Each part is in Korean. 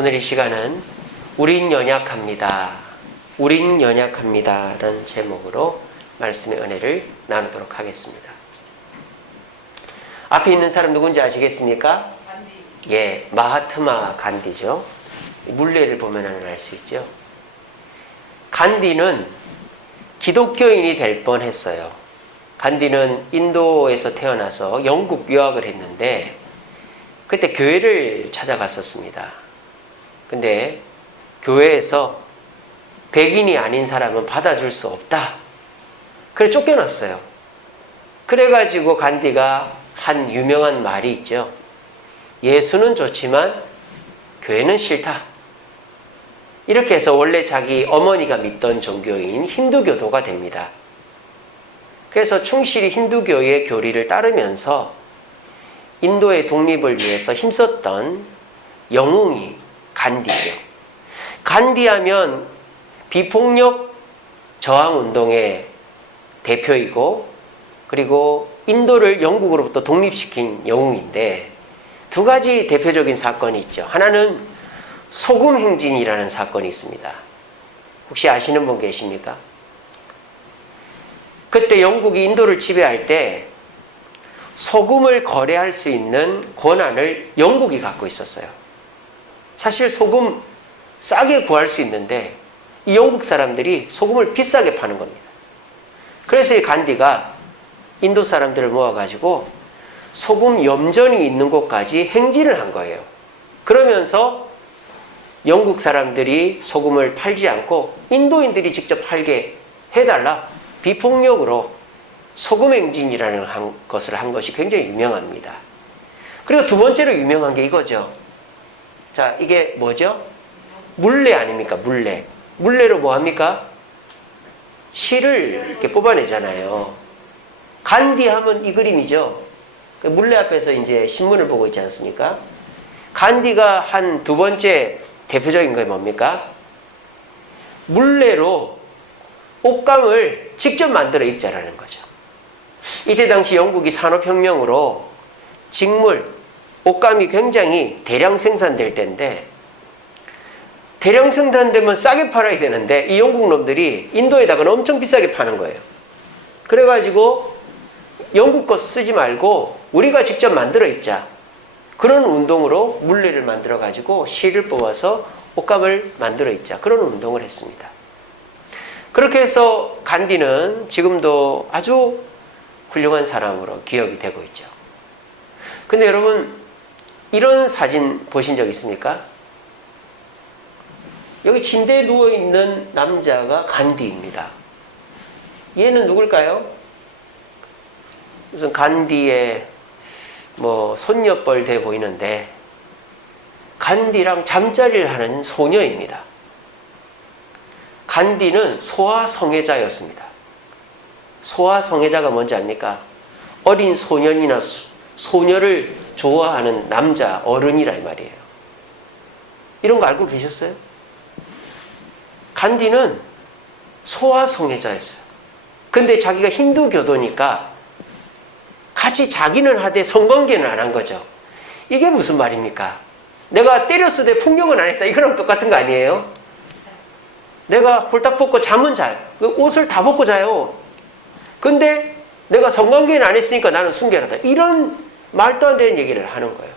오늘 이 시간은 우린 연약합니다. 우린 연약합니다. 라는 제목으로 말씀의 은혜를 나누도록 하겠습니다. 앞에 있는 사람 누군지 아시겠습니까? 간디. 예, 마하트마 간디죠. 물레를 보면 알 수 있죠. 간디는 기독교인이 될 뻔했어요. 간디는 인도에서 태어나서 영국 유학을 했는데 그때 교회를 찾아갔었습니다. 근데 교회에서 백인이 아닌 사람은 받아줄 수 없다. 그래 쫓겨났어요. 그래가지고 간디가 한 유명한 말이 있죠. 예수는 좋지만 교회는 싫다. 이렇게 해서 원래 자기 어머니가 믿던 종교인 힌두교도가 됩니다. 그래서 충실히 힌두교의 교리를 따르면서 인도의 독립을 위해서 힘썼던 영웅이 간디죠. 간디하면 비폭력 저항운동의 대표이고 그리고 인도를 영국으로부터 독립시킨 영웅인데 두 가지 대표적인 사건이 있죠. 하나는 소금 행진이라는 사건이 있습니다. 혹시 아시는 분 계십니까? 그때 영국이 인도를 지배할 때 소금을 거래할 수 있는 권한을 영국이 갖고 있었어요. 사실 소금 싸게 구할 수 있는데 이 영국 사람들이 소금을 비싸게 파는 겁니다. 그래서 이 간디가 인도 사람들을 모아가지고 소금 염전이 있는 곳까지 행진을 한 거예요. 그러면서 영국 사람들이 소금을 팔지 않고 인도인들이 직접 팔게 해달라. 비폭력으로 소금 행진이라는 것을 한 것이 굉장히 유명합니다. 그리고 두 번째로 유명한 게 이거죠. 자, 이게 뭐죠? 물레 아닙니까? 물레. 물레로 뭐 합니까? 실을 이렇게 뽑아내잖아요. 간디 하면 이 그림이죠. 물레 앞에서 이제 신문을 보고 있지 않습니까? 간디가 한 두 번째 대표적인 게 뭡니까? 물레로 옷감을 직접 만들어 입자라는 거죠. 이때 당시 영국이 산업혁명으로 직물, 옷감이 굉장히 대량 생산될 때인데 대량 생산되면 싸게 팔아야 되는데 이 영국 놈들이 인도에다가는 엄청 비싸게 파는 거예요. 그래가지고 영국 거 쓰지 말고 우리가 직접 만들어 입자. 그런 운동으로 물레를 만들어가지고 실을 뽑아서 옷감을 만들어 입자. 그런 운동을 했습니다. 그렇게 해서 간디는 지금도 아주 훌륭한 사람으로 기억이 되고 있죠. 근데 여러분 이런 사진 보신 적 있습니까? 여기 침대에 누워있는 남자가 간디입니다. 얘는 누굴까요? 무슨 간디의 손녀뻘 돼 보이는데 간디랑 잠자리를 하는 소녀입니다. 간디는 소아성애자였습니다. 소아성애자가 뭔지 압니까? 어린 소년이나 소녀를 좋아하는 남자 어른이라 이 말이에요. 이런 거 알고 계셨어요? 간디는 소아성애자였어요. 근데 자기가 힌두교도니까 같이 자기는 하되 성관계는 안 한 거죠. 이게 무슨 말입니까? 내가 때렸을 때 폭력은 안 했다. 이거랑 똑같은 거 아니에요? 내가 홀딱 벗고 잠은 자요. 옷을 다 벗고 자요. 근데 내가 성관계는 안 했으니까 나는 순결하다. 이런 말도 안 되는 얘기를 하는 거예요.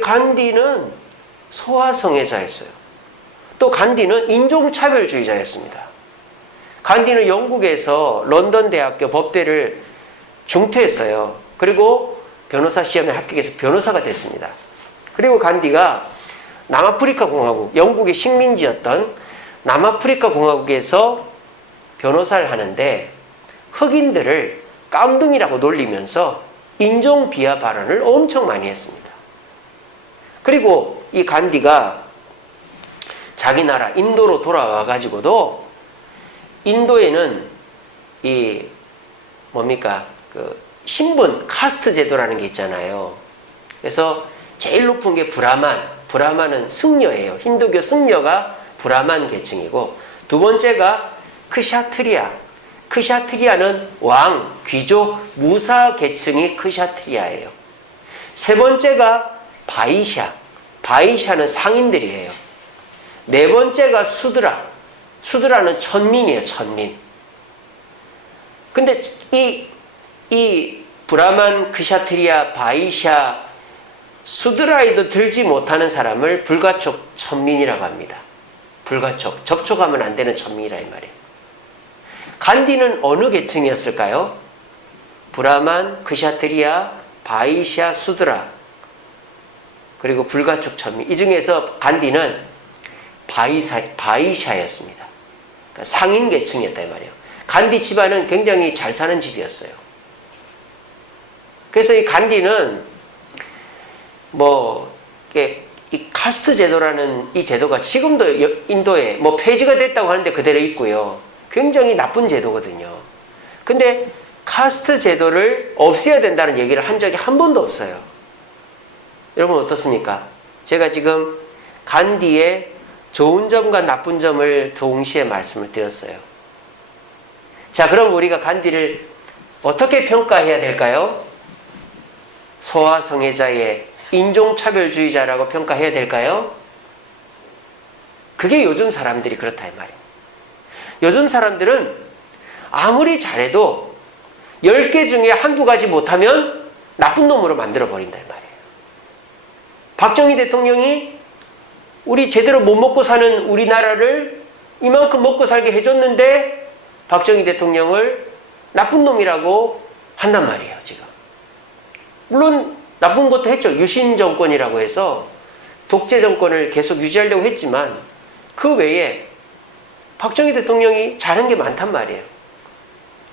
간디는 소아성애자였어요. 또 간디는 인종차별주의자였습니다. 간디는 영국에서 런던 대학교 법대를 중퇴했어요. 그리고 변호사 시험에 합격해서 변호사가 됐습니다. 그리고 간디가 남아프리카 공화국, 영국의 식민지였던 남아프리카 공화국에서 변호사를 하는데 흑인들을 깜둥이라고 놀리면서 인종 비하 발언을 엄청 많이 했습니다. 그리고 이 간디가 자기 나라 인도로 돌아와 가지고도 인도에는 이 신분 카스트 제도라는 게 있잖아요. 그래서 제일 높은 게 브라만은 승려예요. 힌두교 승려가 브라만 계층이고 두 번째가 크샤트리아는 왕, 귀족, 무사 계층이 크샤트리아예요. 세 번째가 바이샤, 바이샤는 상인들이에요. 네 번째가 수드라. 수드라는 천민이에요. 천민. 근데 이 브라만, 크샤트리아, 바이샤, 수드라에도 들지 못하는 사람을 불가촉 천민이라고 합니다. 불가촉. 접촉하면 안 되는 천민이라 이 말이에요. 간디는 어느 계층이었을까요? 브라만, 크샤트리아, 바이샤, 수드라, 그리고 불가촉 천민. 이 중에서 간디는 바이샤였습니다. 그러니까 상인 계층이었다 이 말이에요. 간디 집안은 굉장히 잘 사는 집이었어요. 그래서 이 간디는 이 카스트 제도라는 이 제도가 지금도 인도에 폐지가 됐다고 하는데 그대로 있고요. 굉장히 나쁜 제도거든요. 근데 카스트 제도를 없애야 된다는 얘기를 한 적이 한 번도 없어요. 여러분 어떻습니까? 제가 지금 간디의 좋은 점과 나쁜 점을 동시에 말씀을 드렸어요. 자, 그럼 우리가 간디를 어떻게 평가해야 될까요? 소아성애자의 인종차별주의자라고 평가해야 될까요? 그게 요즘 사람들이 그렇다 이 말이에요. 요즘 사람들은 아무리 잘해도 10개 중에 한두 가지 못하면 나쁜 놈으로 만들어버린다 이 말이에요. 박정희 대통령이 우리 제대로 못 먹고 사는 우리나라를 이만큼 먹고 살게 해줬는데 박정희 대통령을 나쁜 놈이라고 한단 말이에요, 지금. 물론 나쁜 것도 했죠. 유신 정권이라고 해서 독재 정권을 계속 유지하려고 했지만 그 외에 박정희 대통령이 잘한 게 많단 말이에요.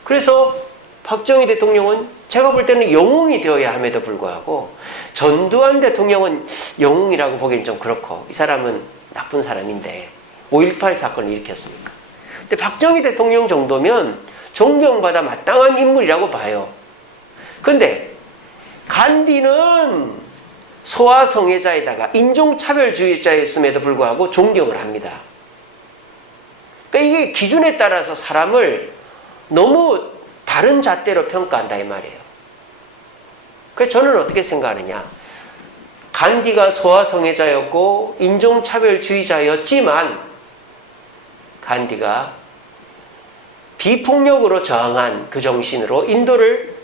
그래서 박정희 대통령은 제가 볼 때는 영웅이 되어야 함에도 불구하고 전두환 대통령은 영웅이라고 보기엔 좀 그렇고 이 사람은 나쁜 사람인데 5.18 사건을 일으켰으니까. 근데 박정희 대통령 정도면 존경받아 마땅한 인물이라고 봐요. 근데 간디는 소아성애자에다가 인종차별주의자였음에도 불구하고 존경을 합니다. 그러니까 이게 기준에 따라서 사람을 너무 다른 잣대로 평가한다 이 말이에요. 그래서 저는 어떻게 생각하느냐. 간디가 소아성애자였고 인종차별주의자였지만 간디가 비폭력으로 저항한 그 정신으로 인도를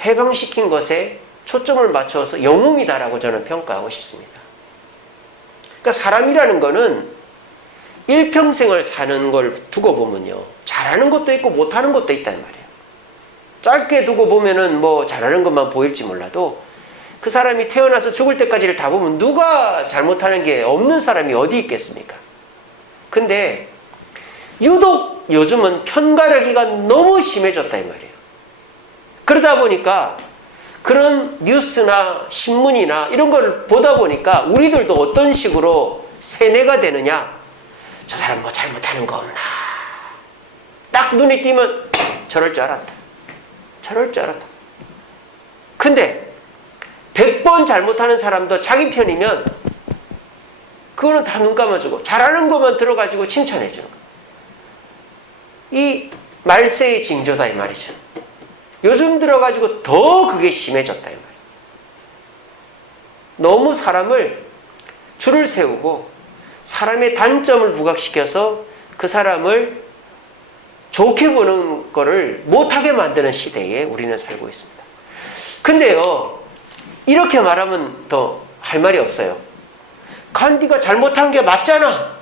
해방시킨 것에 초점을 맞춰서 영웅이다라고 저는 평가하고 싶습니다. 그러니까 사람이라는 거는 일평생을 사는 걸 두고 보면요. 잘하는 것도 있고 못하는 것도 있단 말이에요. 짧게 두고 보면은 잘하는 것만 보일지 몰라도 그 사람이 태어나서 죽을 때까지를 다 보면 누가 잘못하는 게 없는 사람이 어디 있겠습니까? 근데 유독 요즘은 편가르기가 너무 심해졌다 이 말이에요. 그러다 보니까 그런 뉴스나 신문이나 이런 걸 보다 보니까 우리들도 어떤 식으로 세뇌가 되느냐. 저 사람 잘못하는 거 없나. 딱 눈이 띄면 저럴 줄 알았다. 저럴 줄 알았다. 근데 100번 잘못하는 사람도 자기 편이면 그거는 다 눈 감아주고 잘하는 것만 들어가지고 칭찬해주는 거예요. 이 말세의 징조다 이 말이죠. 요즘 들어가지고 더 그게 심해졌다 이 말이에요. 너무 사람을 줄을 세우고 사람의 단점을 부각시켜서 그 사람을 좋게 보는 거를 못하게 만드는 시대에 우리는 살고 있습니다. 근데요, 이렇게 말하면 더 할 말이 없어요. 간디가 잘못한 게 맞잖아.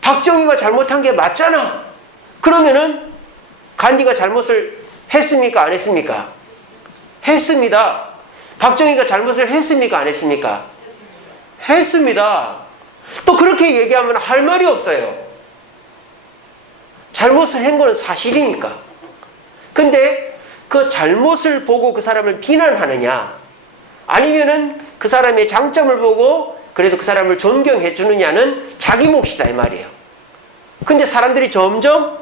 박정희가 잘못한 게 맞잖아. 그러면은 간디가 잘못을 했습니까? 안 했습니까? 했습니다. 박정희가 잘못을 했습니까? 안 했습니까? 했습니다. 또 그렇게 얘기하면 할 말이 없어요. 잘못을 한 거는 사실이니까. 근데 그 잘못을 보고 그 사람을 비난하느냐 아니면은 그 사람의 장점을 보고 그래도 그 사람을 존경해 주느냐는 자기 몫이다 이 말이에요. 근데 사람들이 점점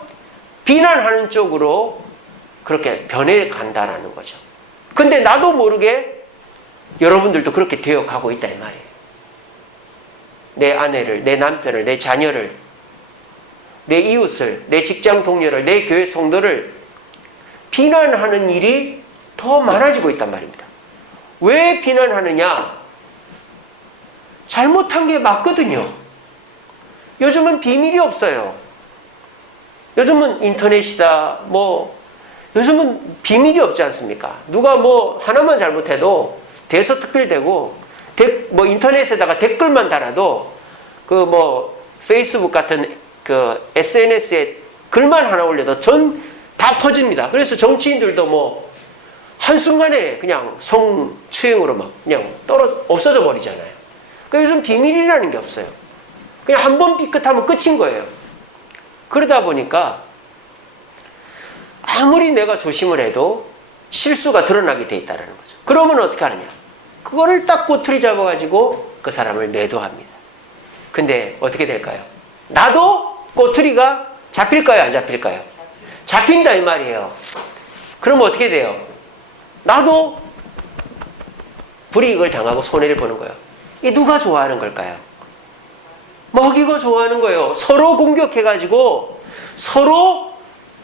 비난하는 쪽으로 그렇게 변해간다라는 거죠. 근데 나도 모르게 여러분들도 그렇게 되어가고 있다 이 말이에요. 내 아내를, 내 남편을, 내 자녀를, 내 이웃을, 내 직장 동료를, 내 교회 성도를 비난하는 일이 더 많아지고 있단 말입니다. 왜 비난하느냐? 잘못한 게 맞거든요. 요즘은 비밀이 없어요. 요즘은 인터넷이다. 요즘은 비밀이 없지 않습니까? 누가 하나만 잘못해도 대서특필되고, 인터넷에다가 댓글만 달아도, 페이스북 같은 SNS에 글만 하나 올려도 다 퍼집니다. 그래서 정치인들도 한순간에 그냥 성추행으로 그냥 없어져 버리잖아요. 그러니까 요즘 비밀이라는 게 없어요. 그냥 한 번 삐끗하면 끝인 거예요. 그러다 보니까 아무리 내가 조심을 해도 실수가 드러나게 돼 있다는 거죠. 그러면 어떻게 하느냐? 그거를 딱 꼬투리 잡아가지고 그 사람을 매도합니다. 근데 어떻게 될까요? 나도 꼬투리가 잡힐까요? 안 잡힐까요? 잡힌다 이 말이에요. 그러면 어떻게 돼요? 나도 불이익을 당하고 손해를 보는 거예요. 이 누가 좋아하는 걸까요? 먹이고 좋아하는 거예요. 서로 공격해가지고 서로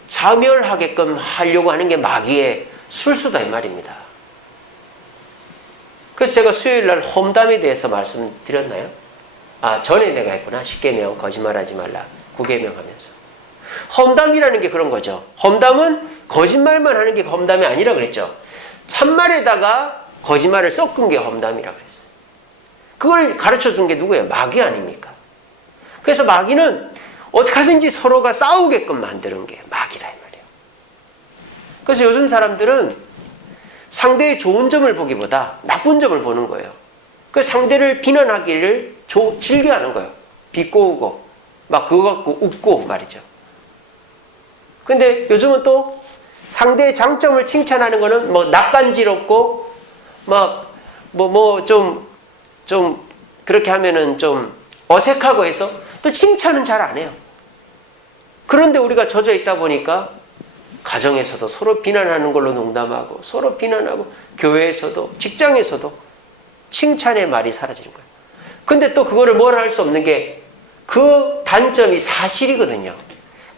자멸하게끔 하려고 하는 게 마귀의 술수다 이 말입니다. 그래서 제가 수요일날 험담에 대해서 말씀드렸나요? 전에 내가 했구나. 10계명 거짓말하지 말라. 9계명 하면서. 험담이라는 게 그런 거죠. 험담은 거짓말만 하는 게 험담이 아니라 그랬죠. 참말에다가 거짓말을 섞은 게 험담이라고 그랬어요. 그걸 가르쳐 준 게 누구예요? 마귀 아닙니까? 그래서 마귀는 어떻게 하든지 서로가 싸우게끔 만드는 게 마귀라 이 말이에요. 그래서 요즘 사람들은 상대의 좋은 점을 보기보다 나쁜 점을 보는 거예요. 그 상대를 비난하기를 즐겨하는 거예요. 비꼬고 그거 갖고 웃고 말이죠. 근데 요즘은 또 상대의 장점을 칭찬하는 거는 낯간지럽고 좀 그렇게 하면은 좀 어색하고 해서 또 칭찬은 잘 안 해요. 그런데 우리가 젖어 있다 보니까 가정에서도 서로 비난하는 걸로 농담하고 서로 비난하고 교회에서도 직장에서도 칭찬의 말이 사라지는 거예요. 근데 또 그거를 뭐라 할 수 없는 게 그 단점이 사실이거든요.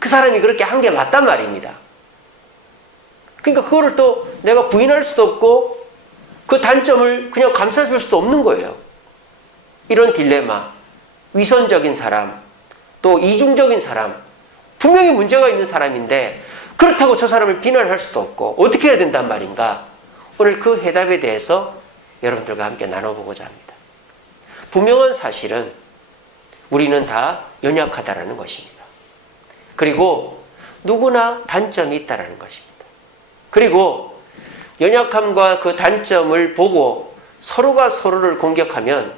그 사람이 그렇게 한 게 맞단 말입니다. 그러니까 그거를 또 내가 부인할 수도 없고 그 단점을 그냥 감싸줄 수도 없는 거예요. 이런 딜레마, 위선적인 사람, 또 이중적인 사람, 분명히 문제가 있는 사람인데 그렇다고 저 사람을 비난할 수도 없고 어떻게 해야 된단 말인가? 오늘 그 해답에 대해서 여러분들과 함께 나눠보고자 합니다. 분명한 사실은 우리는 다 연약하다라는 것입니다. 그리고 누구나 단점이 있다라는 것입니다. 그리고 연약함과 그 단점을 보고 서로가 서로를 공격하면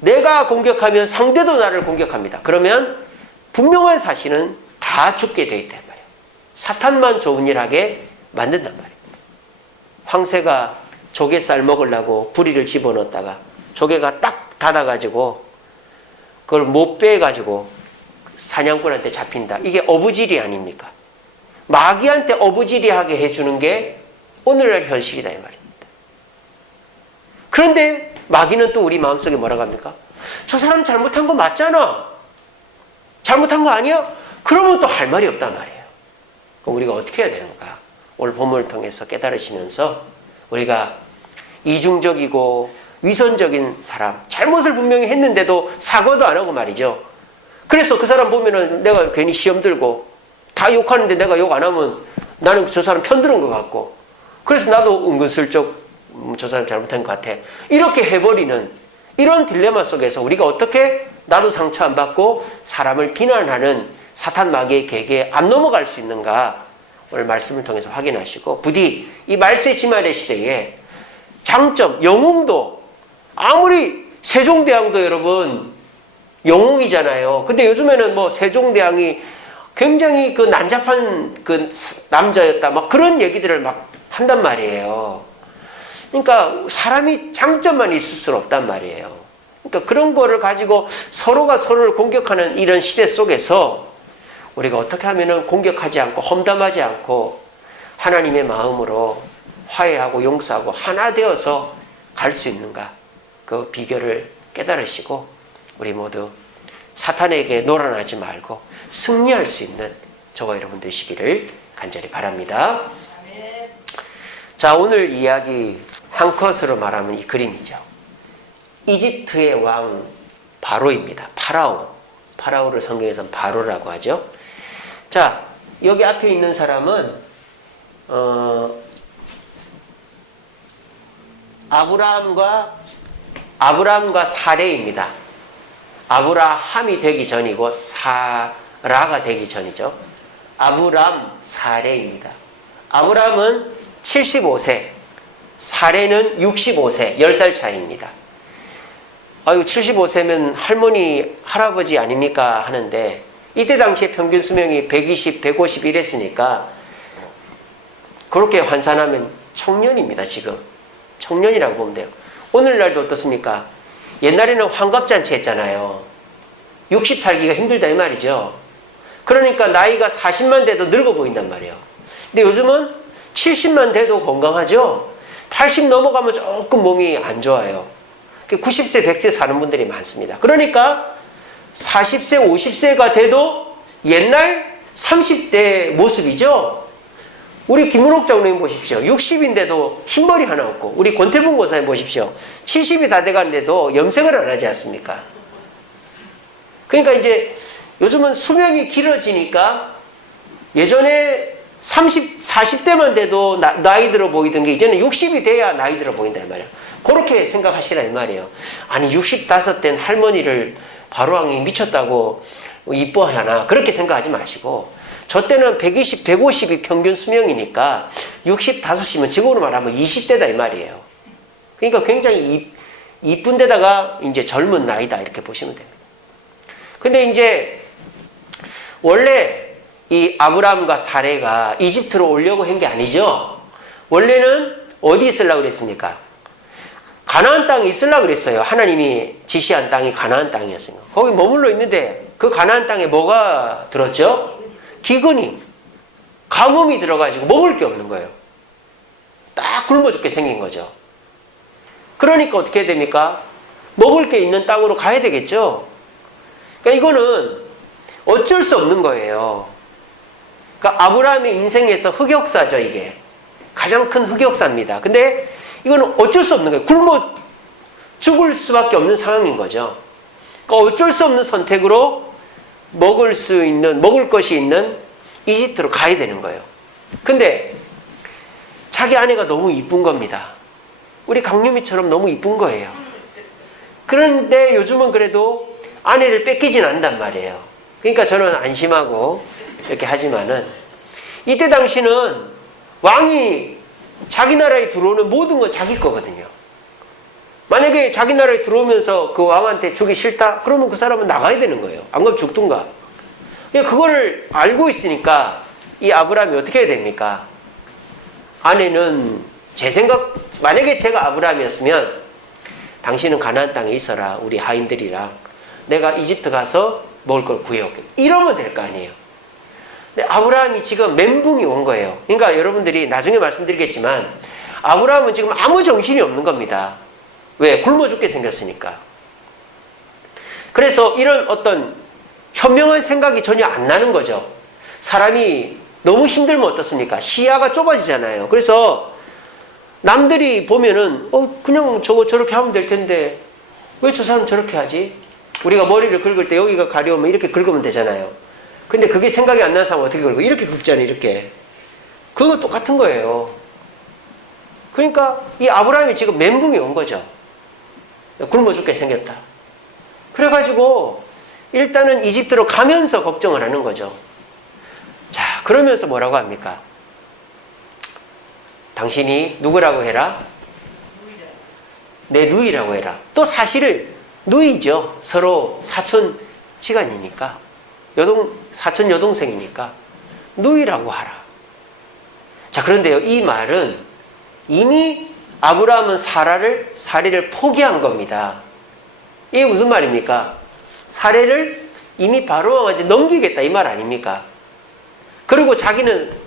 내가 공격하면 상대도 나를 공격합니다. 그러면 분명한 사실은 다 죽게 되어 있단 말이에요. 사탄만 좋은 일 하게 만든단 말입니다. 황새가 조개살 먹으려고 부리를 집어넣었다가 조개가 딱 닫아가지고 그걸 못 빼가지고 사냥꾼한테 잡힌다. 이게 어부지리 아닙니까? 마귀한테 어부지리하게 해주는 게 오늘날 현실이다 이 말입니다. 그런데 마귀는 또 우리 마음속에 뭐라고 합니까? 저 사람 잘못한 거 맞잖아. 잘못한 거 아니야? 그러면 또 할 말이 없단 말이에요. 그럼 우리가 어떻게 해야 되는가? 오늘 본문을 통해서 깨달으시면서 우리가 이중적이고 위선적인 사람, 잘못을 분명히 했는데도 사과도 안 하고 말이죠. 그래서 그 사람 보면은 내가 괜히 시험 들고 다 욕하는데 내가 욕 안 하면 나는 저 사람 편드는 것 같고 그래서 나도 은근슬쩍 저 사람 잘못한 것 같아. 이렇게 해버리는 이런 딜레마 속에서 우리가 어떻게 나도 상처 안 받고 사람을 비난하는 사탄 마귀의 계계에 안 넘어갈 수 있는가 오늘 말씀을 통해서 확인하시고 부디 이 말세 지말의 시대에 장점, 영웅도 아무리 세종대왕도 여러분 영웅이잖아요. 근데 요즘에는 세종대왕이 굉장히 그 난잡한 그 남자였다 그런 얘기들을 한단 말이에요. 그러니까 사람이 장점만 있을 수는 없단 말이에요. 그러니까 그런 거를 가지고 서로가 서로를 공격하는 이런 시대 속에서 우리가 어떻게 하면은 공격하지 않고 험담하지 않고 하나님의 마음으로 화해하고 용서하고 하나 되어서 갈 수 있는가? 그 비결을 깨달으시고 우리 모두 사탄에게 놀아나지 말고 승리할 수 있는 저와 여러분 되시기를 간절히 바랍니다. 자, 오늘 이야기 한 컷으로 말하면 이 그림이죠. 이집트의 왕 바로입니다. 파라오. 파라오를 성경에서는 바로라고 하죠. 자, 여기 앞에 있는 사람은 아브라함과 사레입니다. 아브라함이 되기 전이고 사라가 되기 전이죠. 아브람, 사레입니다. 아브라함은 75세, 사레는 65세, 10살 차이입니다. 아유, 75세면 할머니, 할아버지 아닙니까? 하는데, 이때 당시에 평균 수명이 120, 150 이랬으니까, 그렇게 환산하면 청년입니다, 지금. 청년이라고 보면 돼요. 오늘날도 어떻습니까? 옛날에는 환갑잔치 했잖아요. 60 살기가 힘들다 이 말이죠. 그러니까 나이가 40만 돼도 늙어 보인단 말이에요. 근데 요즘은 70만 돼도 건강하죠. 80 넘어가면 조금 몸이 안 좋아요. 90세, 100세 사는 분들이 많습니다. 그러니까 40세, 50세가 돼도 옛날 30대 모습이죠. 우리 김문옥 장로님 보십시오. 60인데도 흰머리 하나 없고, 우리 권태봉 권사님 보십시오. 70이 다 돼가는데도 염색을 안 하지 않습니까? 그러니까 이제 요즘은 수명이 길어지니까 예전에 40대만 돼도 나이 들어 보이던 게 이제는 60이 돼야 나이 들어 보인다 이 말이에요. 그렇게 생각하시라 이 말이에요. 아니 65 된 할머니를 바로왕이 미쳤다고 이뻐하나 그렇게 생각하지 마시고, 저 때는 120, 150이 평균 수명이니까 65이면 지금으로 말하면 20대다 이 말이에요. 그러니까 굉장히 이쁜 데다가 이제 젊은 나이다 이렇게 보시면 됩니다. 근데 이제 원래 이 아브라함과 사레가 이집트로 오려고 한 게 아니죠. 원래는 어디 있으려고 그랬습니까? 가나안 땅에 있으려고 그랬어요. 하나님이 지시한 땅이 가나안 땅이었으니까. 거기 머물러 있는데 그 가나안 땅에 뭐가 들었죠? 기근이, 가뭄이 들어가지고 먹을 게 없는 거예요. 딱 굶어 죽게 생긴 거죠. 그러니까 어떻게 됩니까? 먹을 게 있는 땅으로 가야 되겠죠. 그러니까 이거는 어쩔 수 없는 거예요. 그러니까 아브라함의 인생에서 흑역사죠, 이게. 가장 큰 흑역사입니다. 근데 이거는 어쩔 수 없는 거예요. 굶어 죽을 수밖에 없는 상황인 거죠. 그러니까 어쩔 수 없는 선택으로 먹을 것이 있는 이집트로 가야 되는 거예요. 근데 자기 아내가 너무 이쁜 겁니다. 우리 강유미처럼 너무 이쁜 거예요. 그런데 요즘은 그래도 아내를 뺏기진 않단 말이에요. 그러니까 저는 안심하고 이렇게 하지만은, 이때 당시는 왕이 자기 나라에 들어오는 모든 건 자기 거거든요. 만약에 자기 나라에 들어오면서 그 왕한테 주기 싫다? 그러면 그 사람은 나가야 되는 거예요. 안 그러면 죽든가. 그거를 알고 있으니까 이 아브라함이 어떻게 해야 됩니까? 아내는 만약에 제가 아브라함이었으면 당신은 가나안 땅에 있어라. 우리 하인들이랑 내가 이집트 가서 먹을 걸 구해올게. 이러면 될 거 아니에요. 근데 아브라함이 지금 멘붕이 온 거예요. 그러니까 여러분들이 나중에 말씀드리겠지만 아브라함은 지금 아무 정신이 없는 겁니다. 왜? 굶어 죽게 생겼으니까. 그래서 이런 어떤 현명한 생각이 전혀 안 나는 거죠. 사람이 너무 힘들면 어떻습니까? 시야가 좁아지잖아요. 그래서 남들이 보면은 그냥 저렇게 하면 될 텐데 왜 저 사람 저렇게 하지? 우리가 머리를 긁을 때 여기가 가려우면 이렇게 긁으면 되잖아요. 근데 그게 생각이 안 나는 사람은 어떻게 긁고 이렇게 긁잖아요. 이렇게. 그거 똑같은 거예요. 그러니까 이 아브라함이 지금 멘붕이 온 거죠. 굶어 죽게 생겼다. 그래가지고 일단은 이집트로 가면서 걱정을 하는 거죠. 자, 그러면서 뭐라고 합니까? 당신이 누구라고 해라? 내 누이라고 해라. 또 사실 누이죠. 서로 사촌지간이니까. 사촌 여동생이니까 누이라고 하라. 자, 그런데요, 이 말은 이미 아브라함은 사례를 포기한 겁니다. 이게 무슨 말입니까? 사례를 이미 바로왕한테 넘기겠다 이 말 아닙니까? 그리고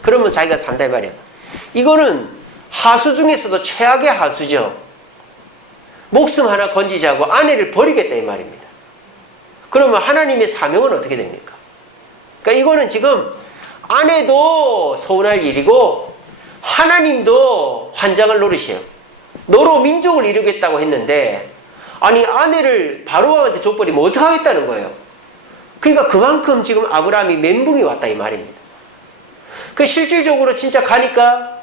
그러면 자기가 산다 이 말이에요. 이거는 하수 중에서도 최악의 하수죠. 목숨 하나 건지자고 아내를 버리겠다 이 말입니다. 그러면 하나님의 사명은 어떻게 됩니까? 그러니까 이거는 지금 아내도 서운할 일이고 하나님도 환장을 노리세요. 너로 민족을 이루겠다고 했는데 아니 아내를 바로왕한테 줘버리면 어떡하겠다는 거예요. 그러니까 그만큼 지금 아브라함이 멘붕이 왔다 이 말입니다. 그 실질적으로 진짜 가니까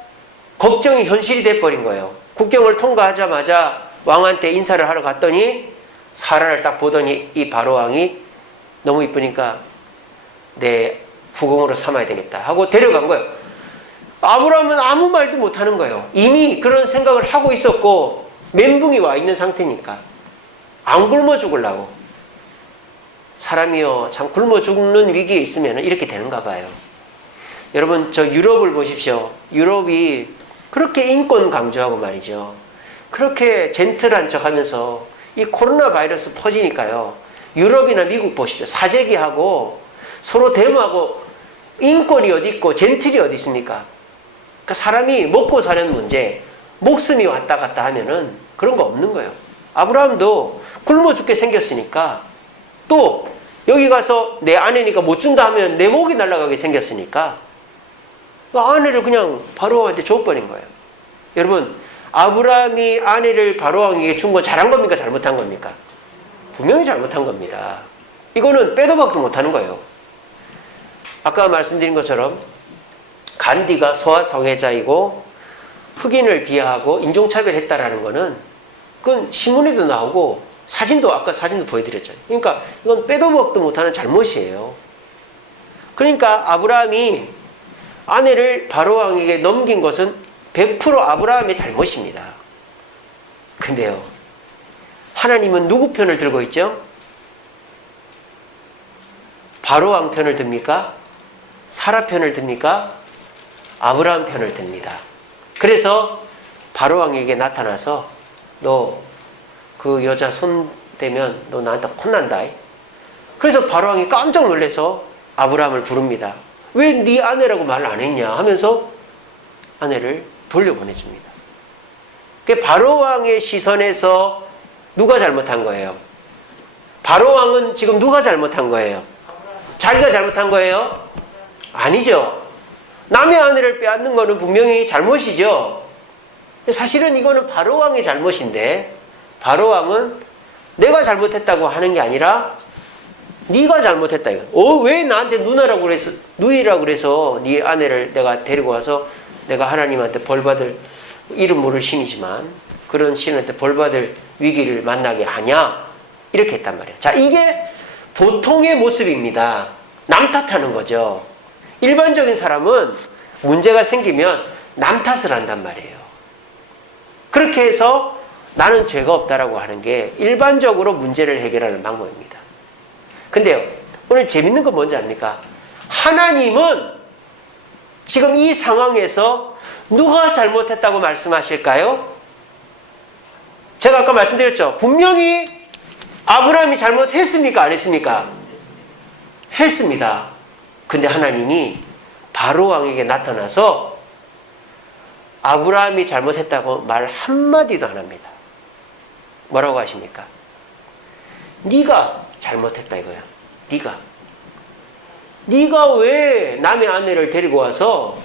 걱정이 현실이 돼버린 거예요. 국경을 통과하자마자 왕한테 인사를 하러 갔더니 사라를 딱 보더니 이 바로왕이 너무 이쁘니까 내 후궁으로 삼아야 되겠다 하고 데려간 거예요. 아브라함은 아무 말도 못하는 거예요. 이미 그런 생각을 하고 있었고 멘붕이 와 있는 상태니까 안 굶어 죽으려고. 사람이요 참 굶어 죽는 위기에 있으면 이렇게 되는가 봐요. 여러분 저 유럽을 보십시오. 유럽이 그렇게 인권 강조하고 말이죠. 그렇게 젠틀한 척하면서 이 코로나 바이러스 퍼지니까요. 유럽이나 미국 보십시오. 사재기하고 서로 대모하고 인권이 어디 있고 젠틀이 어디 있습니까? 그러니까 사람이 먹고 사는 문제, 목숨이 왔다 갔다 하면은 그런 거 없는 거예요. 아브라함도 굶어 죽게 생겼으니까 또 여기 가서 내 아내니까 못 준다 하면 내 목이 날아가게 생겼으니까 아내를 그냥 바로왕한테 줘버린 거예요. 여러분 아브라함이 아내를 바로왕에게 준 건 잘한 겁니까? 잘못한 겁니까? 분명히 잘못한 겁니다. 이거는 빼도 박도 못하는 거예요. 아까 말씀드린 것처럼 간디가 서아 성애자이고 흑인을 비하하고 인종차별했다라는 거는 그건 신문에도 나오고 아까 사진도 보여드렸잖아요. 그러니까 이건 빼도 박도 못하는 잘못이에요. 그러니까 아브라함이 아내를 바로왕에게 넘긴 것은 100% 아브라함의 잘못입니다. 근데요, 하나님은 누구 편을 들고 있죠? 바로왕 편을 듭니까? 사라 편을 듭니까? 아브라함 편을 듭니다. 그래서 바로왕에게 나타나서 너 그 여자 손 대면 너 나한테 혼난다. 그래서 바로왕이 깜짝 놀라서 아브라함을 부릅니다. 왜 네 아내라고 말 안 했냐 하면서 아내를 돌려보내줍니다. 바로왕의 시선에서 누가 잘못한 거예요? 바로왕은 지금 누가 잘못한 거예요? 자기가 잘못한 거예요? 아니죠. 남의 아내를 빼앗는 거는 분명히 잘못이죠. 사실은 이거는 바로왕의 잘못인데 바로왕은 내가 잘못했다고 하는 게 아니라 네가 잘못했다 이거. 왜 나한테 누이라고 그래서 네 아내를 내가 데리고 와서 내가 하나님한테 벌받을 이름 모를 신이지만 그런 신한테 벌받을 위기를 만나게 하냐 이렇게 했단 말이에요. 자, 이게 보통의 모습입니다. 남 탓하는 거죠. 일반적인 사람은 문제가 생기면 남 탓을 한단 말이에요. 그렇게 해서 나는 죄가 없다라고 하는 게 일반적으로 문제를 해결하는 방법입니다. 근데요, 오늘 재밌는 건 뭔지 압니까? 하나님은 지금 이 상황에서 누가 잘못했다고 말씀하실까요? 제가 아까 말씀드렸죠. 분명히 아브라함이 잘못했습니까? 안 했습니까? 했습니다. 근데 하나님이 바로왕에게 나타나서 아브라함이 잘못했다고 말 한마디도 안 합니다. 뭐라고 하십니까? 네가 잘못했다 이거야. 네가 왜 남의 아내를 데리고 와서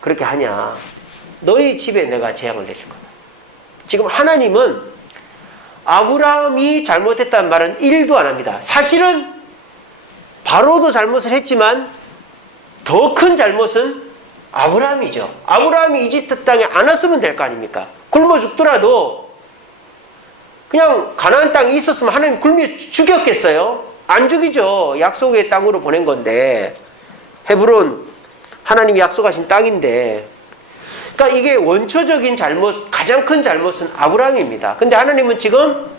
그렇게 하냐. 너희 집에 내가 재앙을 내릴 거다. 지금 하나님은 아브라함이 잘못했다는 말은 1도 안 합니다. 사실은 바로도 잘못을 했지만 더 큰 잘못은 아브라함이죠. 아브라함이 이집트 땅에 안 왔으면 될 거 아닙니까? 굶어 죽더라도 그냥 가나안 땅에 있었으면 하나님 굶어 죽였겠어요? 안 죽이죠. 약속의 땅으로 보낸 건데 헤브론 하나님이 약속하신 땅인데 그러니까 이게 원초적인 잘못, 가장 큰 잘못은 아브라함입니다. 근데 하나님은 지금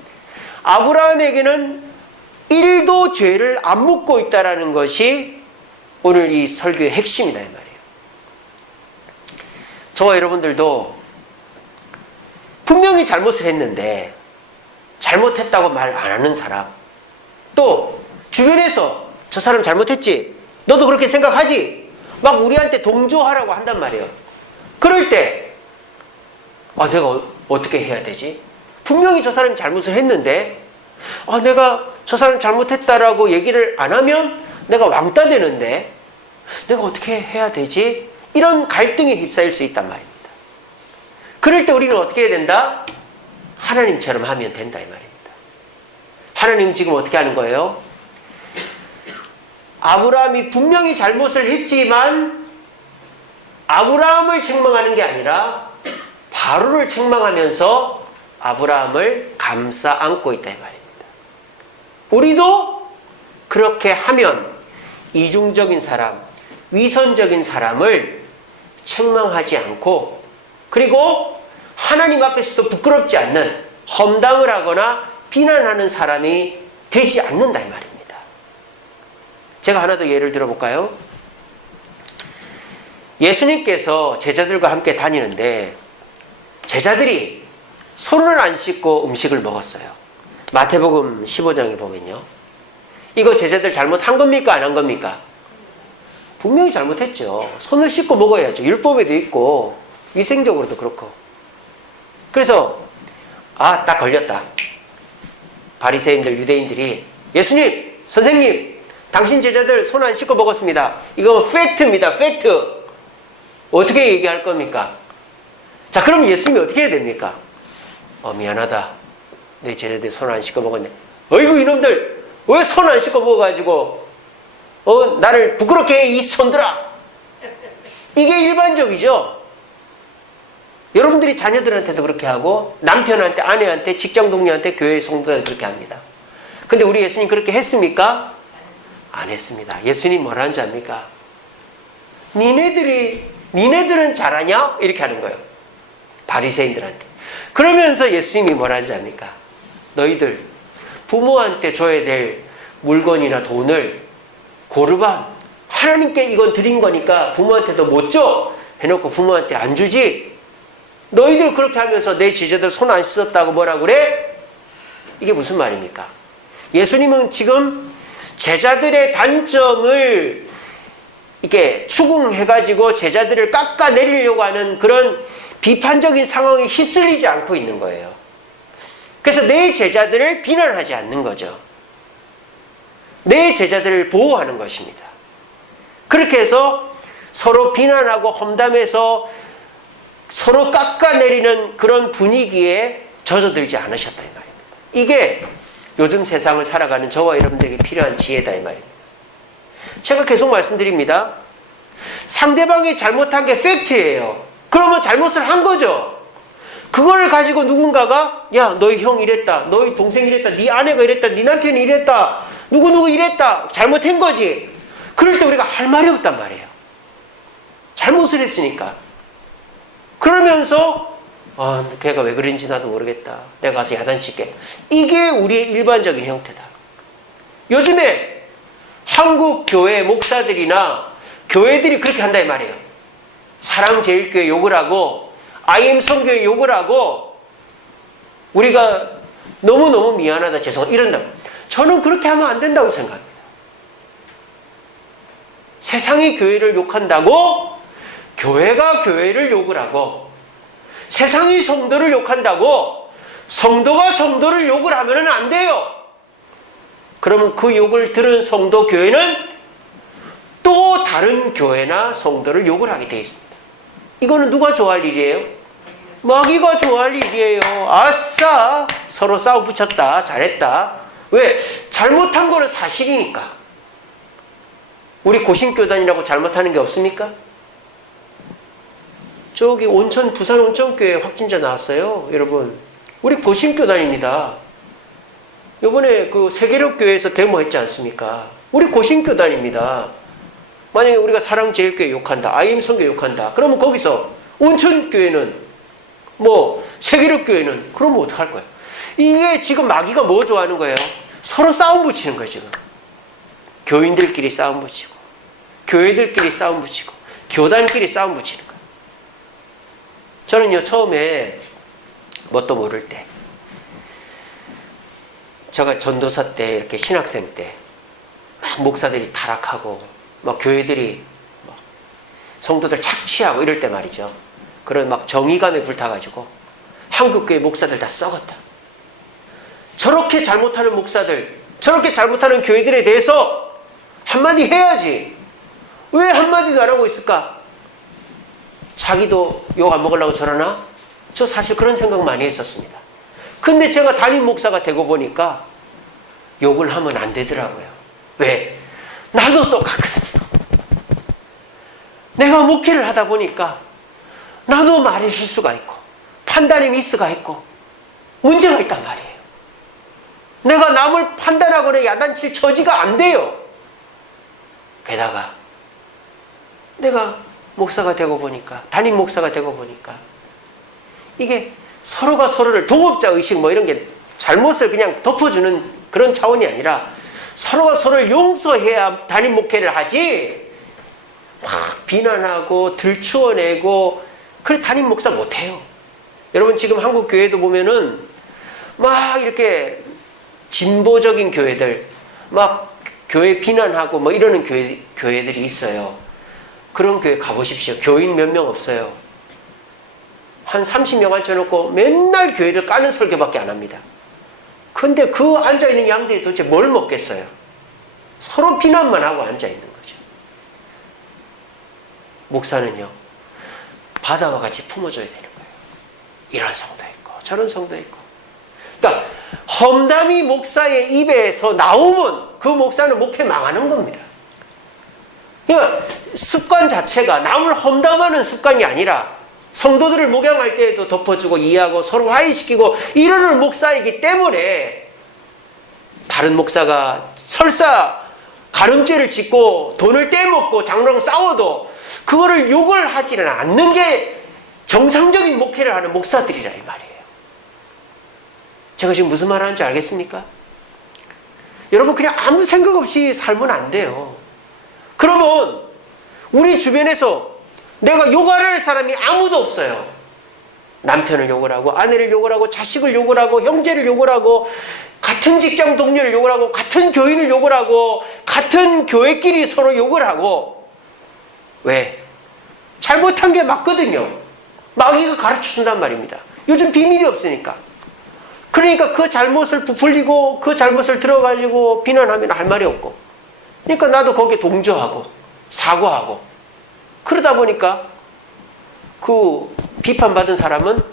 아브라함에게는 1도 죄를 안 묻고 있다는 것이 오늘 이 설교의 핵심이다 이 말이에요. 저와 여러분들도 분명히 잘못을 했는데 잘못했다고 말 안 하는 사람, 또 주변에서 저 사람 잘못했지? 너도 그렇게 생각하지? 막 우리한테 동조하라고 한단 말이에요. 그럴 때 내가 어떻게 해야 되지? 분명히 저 사람이 잘못을 했는데 내가 저 사람 잘못했다라고 얘기를 안 하면 내가 왕따 되는데 내가 어떻게 해야 되지? 이런 갈등에 휩싸일 수 있단 말입니다. 그럴 때 우리는 어떻게 해야 된다? 하나님처럼 하면 된다 이 말입니다. 하나님 지금 어떻게 하는 거예요? 아브라함이 분명히 잘못을 했지만 아브라함을 책망하는 게 아니라 바로를 책망하면서 아브라함을 감싸 안고 있다 이 말입니다. 우리도 그렇게 하면 이중적인 사람, 위선적인 사람을 책망하지 않고, 그리고 하나님 앞에서도 부끄럽지 않는 험담을 하거나 비난하는 사람이 되지 않는다 이 말입니다. 제가 하나 더 예를 들어볼까요? 예수님께서 제자들과 함께 다니는데 제자들이 손을 안 씻고 음식을 먹었어요. 마태복음 15장에 보면요. 이거 제자들 잘못한 겁니까? 안 한 겁니까? 분명히 잘못했죠. 손을 씻고 먹어야죠. 율법에도 있고 위생적으로도 그렇고. 그래서 딱 걸렸다. 바리새인들, 유대인들이 예수님, 선생님, 당신 제자들 손 안 씻고 먹었습니다. 이거 팩트입니다. 팩트. 어떻게 얘기할 겁니까? 자, 그럼 예수님이 어떻게 해야 됩니까? 미안하다. 내 제자들 손 안 씻고 먹었네. 어이구 이놈들 왜 손 안 씻고 먹어가지고 나를 부끄럽게 해, 이 손들아. 이게 일반적이죠. 여러분들이 자녀들한테도 그렇게 하고 남편한테, 아내한테, 직장 동료한테, 교회 성도한테 그렇게 합니다. 근데 우리 예수님 그렇게 했습니까? 안 했습니다. 예수님 뭐라는 줄 압니까? 니네들은 잘하냐? 이렇게 하는 거예요. 바리새인들한테. 그러면서 예수님이 뭐라는 줄 압니까? 너희들 부모한테 줘야 될 물건이나 돈을 고르반 하나님께 이건 드린 거니까 부모한테도 못 줘 해놓고 부모한테 안 주지. 너희들 그렇게 하면서 내 제자들 손 안 씻었다고 뭐라 그래? 이게 무슨 말입니까? 예수님은 지금 제자들의 단점을 이렇게 추궁해가지고 제자들을 깎아내리려고 하는 그런 비판적인 상황에 휩쓸리지 않고 있는 거예요. 그래서 내 제자들을 비난하지 않는 거죠. 내 제자들을 보호하는 것입니다. 그렇게 해서 서로 비난하고 험담해서 서로 깎아내리는 그런 분위기에 젖어들지 않으셨다 이 말입니다. 이게 요즘 세상을 살아가는 저와 여러분들에게 필요한 지혜다 이 말입니다. 제가 계속 말씀드립니다. 상대방이 잘못한 게 팩트예요. 그러면 잘못을 한 거죠. 그걸 가지고 누군가가 야 너희 형 이랬다, 너희 동생 이랬다, 네 아내가 이랬다, 네 남편이 이랬다, 누구누구 이랬다, 잘못한 거지. 그럴 때 우리가 할 말이 없단 말이에요. 잘못을 했으니까. 그러면서 걔가 왜 그런지 나도 모르겠다, 내가 가서 야단칠게. 이게 우리의 일반적인 형태다. 요즘에 한국 교회 목사들이나 교회들이 그렇게 한다 이 말이에요. 사랑제일교회 욕을 하고 IM 선교회 욕을 하고 우리가 너무너무 미안하다, 죄송하다 이런다. 저는 그렇게 하면 안 된다고 생각합니다. 세상이 교회를 욕한다고 교회가 교회를 욕을 하고, 세상이 성도를 욕한다고 성도가 성도를 욕을 하면 안 돼요. 그러면 그 욕을 들은 성도 교회는 또 다른 교회나 성도를 욕을 하게 되어 있습니다. 이거는 누가 좋아할 일이에요? 마귀가 좋아할 일이에요. 아싸, 서로 싸움 붙였다, 잘했다. 왜? 잘못한 거는 사실이니까. 우리 고신교단이라고 잘못하는 게 없습니까? 저기 부산 온천교회 확진자 나왔어요. 여러분, 우리 고신교단입니다. 이번에 그 세계력교회에서 데모했지 않습니까? 우리 고신교단입니다. 만약에 우리가 사랑제일교회 욕한다, IM선교 욕한다, 그러면 거기서 온천교회는 세계력교회는 그러면 어떡할 거예요? 이게 지금 마귀가 뭐 좋아하는 거예요? 서로 싸움 붙이는 거예요. 지금 교인들끼리 싸움 붙이고, 교회들끼리 싸움 붙이고, 교단끼리 싸움 붙이는 거예요. 저는요, 처음에 뭣도 모를 때, 제가 전도사 때, 이렇게 신학생 때 막 목사들이 타락하고 막 교회들이 막 성도들 착취하고 이럴 때 말이죠. 그런 막 정의감에 불타가지고 한국교회 목사들 다 썩었다. 저렇게 잘못하는 목사들, 저렇게 잘못하는 교회들에 대해서 한마디 해야지. 왜 한마디도 안 하고 있을까? 자기도 욕 안 먹으려고 저러나? 저 사실 그런 생각 많이 했었습니다. 근데 제가 담임 목사가 되고 보니까 욕을 하면 안 되더라고요. 왜? 나도 똑같거든요. 내가 목회를 하다 보니까 나도 말의 실수가 있고 판단의 미스가 있고 문제가 있단 말이에요. 내가 남을 판단하거나 야단칠 처지가 안 돼요. 게다가 내가 목사가 되고 보니까, 담임 목사가 되고 보니까 이게 서로가 서로를 동업자 의식 뭐 이런 게 잘못을 그냥 덮어주는 그런 차원이 아니라 서로가 서로를 용서해야 담임 목회를 하지, 막 비난하고 들추어내고 그래 담임 목사 못해요. 여러분 지금 한국 교회도 보면은 막 이렇게 진보적인 교회들 막 교회 비난하고 뭐 이러는 교회들이 있어요. 그런 교회 가보십시오. 교인 몇 명 없어요. 한 30명 앉혀놓고 맨날 교회를 까는 설교밖에 안 합니다. 근데 그 앉아있는 양들이 도대체 뭘 먹겠어요? 서로 비난만 하고 앉아있는 거죠. 목사는요, 바다와 같이 품어줘야 되는 거예요. 이런 성도 있고 저런 성도 있고. 그러니까 험담이 목사의 입에서 나오면 그 목사는 목회 망하는 겁니다. 그러니까 습관 자체가 남을 험담하는 습관이 아니라 성도들을 목양할 때에도 덮어주고 이해하고 서로 화해시키고 이러는 목사이기 때문에 다른 목사가 설사 가늠죄를 짓고 돈을 떼먹고 장로랑 싸워도 그거를 욕을 하지는 않는 게 정상적인 목회를 하는 목사들이라 이 말이에요. 제가 지금 무슨 말 하는지 알겠습니까? 여러분 그냥 아무 생각 없이 살면 안 돼요. 그러면 우리 주변에서 내가 욕을 할 사람이 아무도 없어요. 남편을 욕을 하고 아내를 욕을 하고 자식을 욕을 하고 형제를 욕을 하고 같은 직장 동료를 욕을 하고 같은 교인을 욕을 하고 같은 교회끼리 서로 욕을 하고. 왜? 잘못한 게 맞거든요. 마귀가 가르쳐준단 말입니다. 요즘 비밀이 없으니까. 그러니까 그 잘못을 부풀리고 그 잘못을 들어가지고 비난하면 할 말이 없고, 그러니까 나도 거기에 동조하고 사과하고 그러다 보니까 그 비판받은 사람은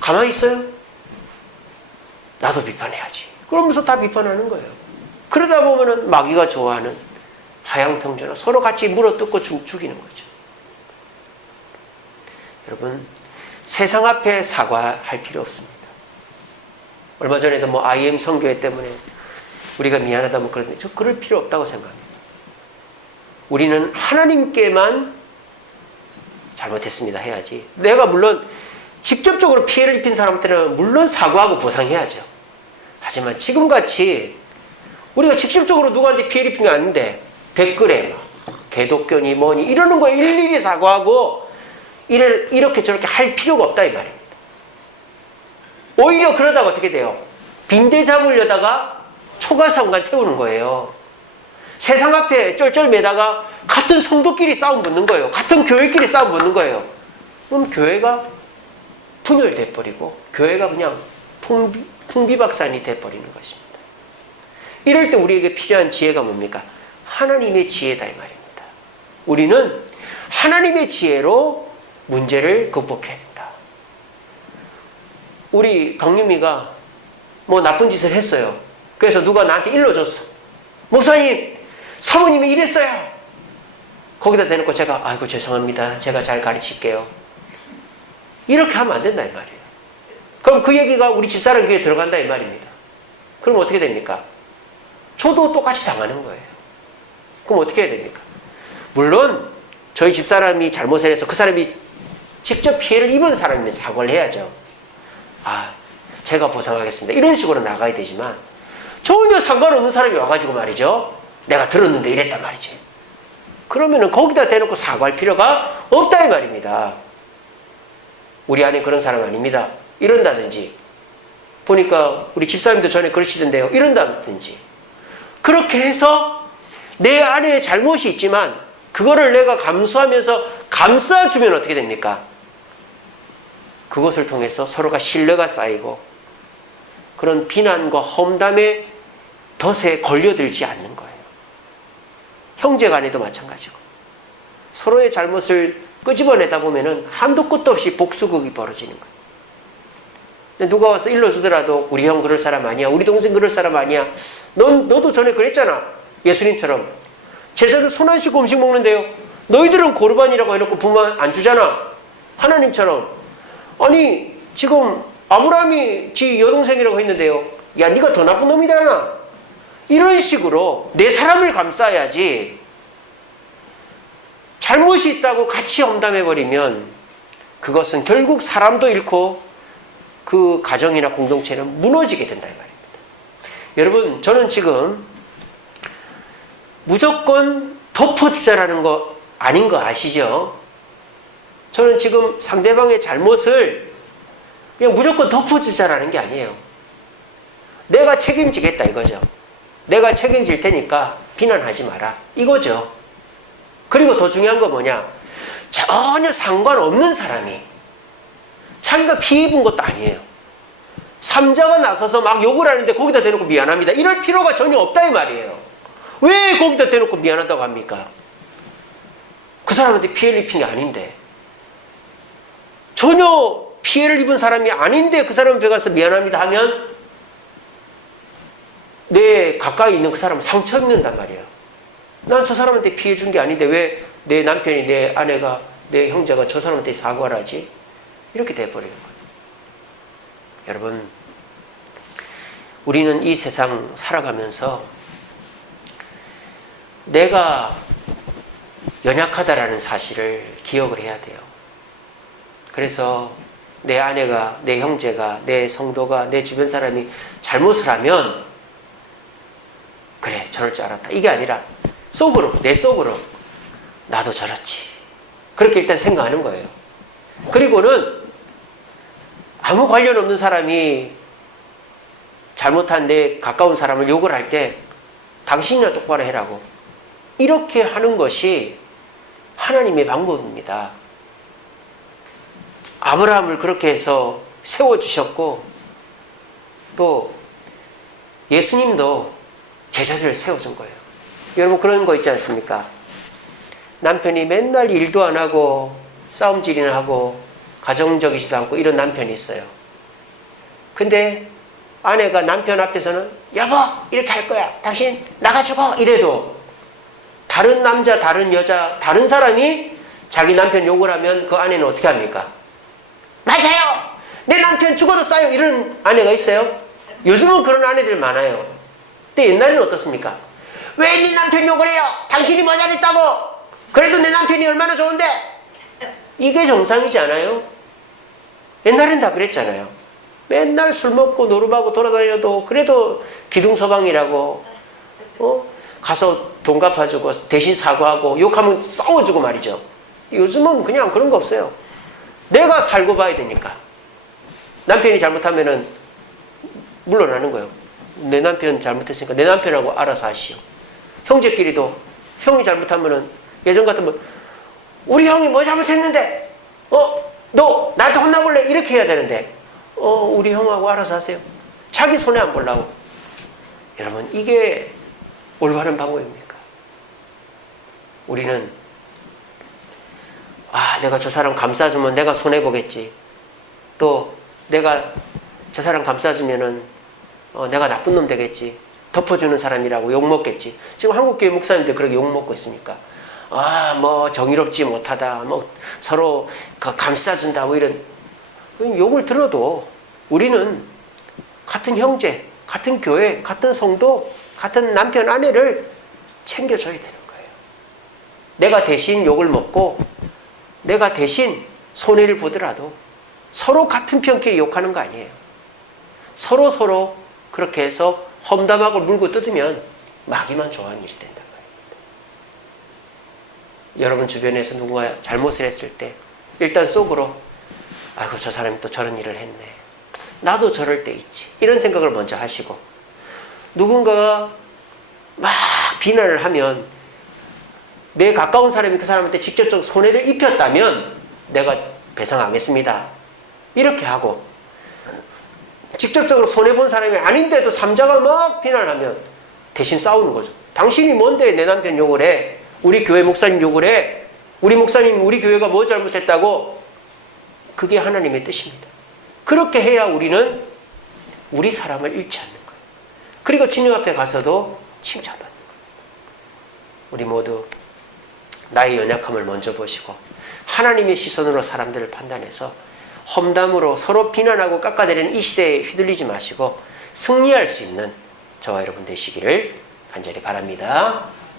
가만히 있어요? 나도 비판해야지. 그러면서 다 비판하는 거예요. 그러다 보면은 마귀가 좋아하는 하향평준화, 서로 같이 물어뜯고 죽이는 거죠. 여러분, 세상 앞에 사과할 필요 없습니다. 얼마 전에도 뭐 IM 선교회 때문에 우리가 미안하다 뭐 그런데 저 그럴 필요 없다고 생각합니다. 우리는 하나님께만 잘못했습니다 해야지. 내가 물론 직접적으로 피해를 입힌 사람한테는 물론 사과하고 보상해야죠. 하지만 지금같이 우리가 직접적으로 누구한테 피해를 입힌 게 아닌데 댓글에 막 개독교니 뭐니 이러는 거에 일일이 사과하고 이렇게 저렇게 할 필요가 없다 이 말입니다. 오히려 그러다가 어떻게 돼요? 빈대 잡으려다가 초가상관 태우는 거예요. 세상 앞에 쩔쩔매다가 같은 성도끼리 싸움 붙는 거예요. 같은 교회끼리 싸움 붙는 거예요. 그럼 교회가 분열돼 버리고 교회가 그냥 풍비박산이 돼버리는 것입니다. 이럴 때 우리에게 필요한 지혜가 뭡니까? 하나님의 지혜다 이 말입니다. 우리는 하나님의 지혜로 문제를 극복해야 된다. 우리 강유미가 뭐 나쁜 짓을 했어요. 그래서 누가 나한테 일러줬어. 목사님, 사모님이 이랬어요. 거기다 대놓고 제가 아이고 죄송합니다. 제가 잘 가르칠게요. 이렇게 하면 안 된다 이 말이에요. 그럼 그 얘기가 우리 집사람 귀에 들어간다 이 말입니다. 그럼 어떻게 됩니까? 저도 똑같이 당하는 거예요. 그럼 어떻게 해야 됩니까? 물론 저희 집사람이 잘못을 해서 그 사람이 직접 피해를 입은 사람이면 사과를 해야죠. 제가 보상하겠습니다. 이런 식으로 나가야 되지만 전혀 상관없는 사람이 와가지고 말이죠. 내가 들었는데 이랬단 말이지. 그러면은 거기다 대놓고 사과할 필요가 없다 이 말입니다. 우리 안에 그런 사람 아닙니다. 이런다든지 보니까 우리 집사님도 전에 그러시던데요. 이런다든지 그렇게 해서 내 안에 잘못이 있지만 그거를 내가 감수하면서 감싸주면 어떻게 됩니까? 그것을 통해서 서로가 신뢰가 쌓이고 그런 비난과 험담의 덫에 걸려들지 않는 거예요. 형제 간에도 마찬가지고 서로의 잘못을 끄집어내다 보면은 한도 끝도 없이 복수극이 벌어지는 거예요. 근데 누가 와서 일러주더라도 우리 형 그럴 사람 아니야. 우리 동생 그럴 사람 아니야. 너도 전에 그랬잖아. 예수님처럼. 제자들 손 안 씻고 음식 먹는데요. 너희들은 고르반이라고 해놓고 부모 안 주잖아. 하나님처럼. 아니 지금 아브라함이 지 여동생이라고 했는데요. 야 네가 더 나쁜 놈이잖아. 이런 식으로 내 사람을 감싸야지. 잘못이 있다고 같이 험담해버리면 그것은 결국 사람도 잃고 그 가정이나 공동체는 무너지게 된다 이 말입니다. 여러분 저는 지금 무조건 덮어주자라는 거 아닌 거 아시죠? 저는 지금 상대방의 잘못을 그냥 무조건 덮어주자라는 게 아니에요. 내가 책임지겠다 이거죠. 내가 책임질 테니까 비난하지 마라 이거죠. 그리고 더 중요한 건 뭐냐, 전혀 상관없는 사람이 자기가 피해 입은 것도 아니에요. 삼자가 나서서 막 욕을 하는데 거기다 대놓고 미안합니다 이럴 필요가 전혀 없다 이 말이에요. 왜 거기다 대놓고 미안하다고 합니까? 그 사람한테 피해를 입힌 게 아닌데, 전혀 피해를 입은 사람이 아닌데 그 사람 앞에 가서 미안합니다 하면 내 가까이 있는 그 사람은 상처 입는단 말이에요. 난 저 사람한테 피해 준 게 아닌데 왜 내 남편이, 내 아내가, 내 형제가 저 사람한테 사과를 하지? 이렇게 돼버리는 거예요. 여러분, 우리는 이 세상 살아가면서 내가 연약하다라는 사실을 기억을 해야 돼요. 그래서 내 아내가, 내 형제가, 내 성도가, 내 주변 사람이 잘못을 하면 그래 저럴 줄 알았다 이게 아니라 속으로, 내 속으로 나도 저렇지 그렇게 일단 생각하는 거예요. 그리고는 아무 관련 없는 사람이 잘못한 내 가까운 사람을 욕을 할 때 당신이나 똑바로 해라고 이렇게 하는 것이 하나님의 방법입니다. 아브라함을 그렇게 해서 세워주셨고 또 예수님도 제자들을 세워준 거예요. 여러분 그런 거 있지 않습니까? 남편이 맨날 일도 안 하고 싸움질이나 하고 가정적이지도 않고 이런 남편이 있어요. 근데 아내가 남편 앞에서는 여보 이렇게 할 거야 당신 나가주고 이래도 다른 남자, 다른 여자, 다른 사람이 자기 남편 욕을 하면 그 아내는 어떻게 합니까? 맞아요 내 남편 죽어도 싸요 이런 아내가 있어요? 요즘은 그런 아내들 많아요. 근데 옛날에는 어떻습니까? 왜 네 남편 욕을 해요? 당신이 뭐 잘했다고? 그래도 내 남편이 얼마나 좋은데? 이게 정상이지 않아요? 옛날엔 다 그랬잖아요. 맨날 술 먹고 노름하고 돌아다녀도 그래도 기둥서방이라고 가서 돈 갚아주고 대신 사과하고 욕하면 싸워주고 말이죠. 요즘은 그냥 그런 거 없어요. 내가 살고 봐야 되니까. 남편이 잘못하면은 물러나는 거예요. 내 남편 잘못했으니까 내 남편하고 알아서 하시오. 형제끼리도 형이 잘못하면은 예전 같으면 우리 형이 뭐 잘못했는데 너 나한테 혼나볼래? 이렇게 해야 되는데 우리 형하고 알아서 하세요. 자기 손해 안 보려고. 여러분 이게 올바른 방법입니까? 우리는 내가 저 사람 감싸주면 내가 손해보겠지. 또 내가 저 사람 감싸주면은 내가 나쁜 놈 되겠지. 덮어주는 사람이라고 욕먹겠지. 지금 한국교회 목사님들 그렇게 욕먹고 있으니까 뭐 정의롭지 못하다 뭐 서로 감싸준다 뭐 이런 욕을 들어도 우리는 같은 형제, 같은 교회, 같은 성도, 같은 남편 아내를 챙겨줘야 되는 거예요. 내가 대신 욕을 먹고 내가 대신 손해를 보더라도 서로 같은 편끼리 욕하는 거 아니에요. 서로 그렇게 해서 험담하고 물고 뜯으면 마귀만 좋아하는 일이 된단 말입니다. 여러분 주변에서 누군가 잘못을 했을 때 일단 속으로 아이고 저 사람이 또 저런 일을 했네. 나도 저럴 때 있지. 이런 생각을 먼저 하시고 누군가가 막 비난을 하면 내 가까운 사람이 그 사람한테 직접적으로 손해를 입혔다면 내가 배상하겠습니다. 이렇게 하고 직접적으로 손해본 사람이 아닌데도 삼자가 막 비난하면 대신 싸우는 거죠. 당신이 뭔데 내 남편 욕을 해? 우리 교회 목사님 욕을 해? 우리 목사님 우리 교회가 뭐 잘못했다고? 그게 하나님의 뜻입니다. 그렇게 해야 우리는 우리 사람을 잃지 않는 거예요. 그리고 주님 앞에 가서도 칭찬받는 거예요. 우리 모두 나의 연약함을 먼저 보시고 하나님의 시선으로 사람들을 판단해서 험담으로 서로 비난하고 깎아내리는 이 시대에 휘둘리지 마시고 승리할 수 있는 저와 여러분 되시기를 간절히 바랍니다.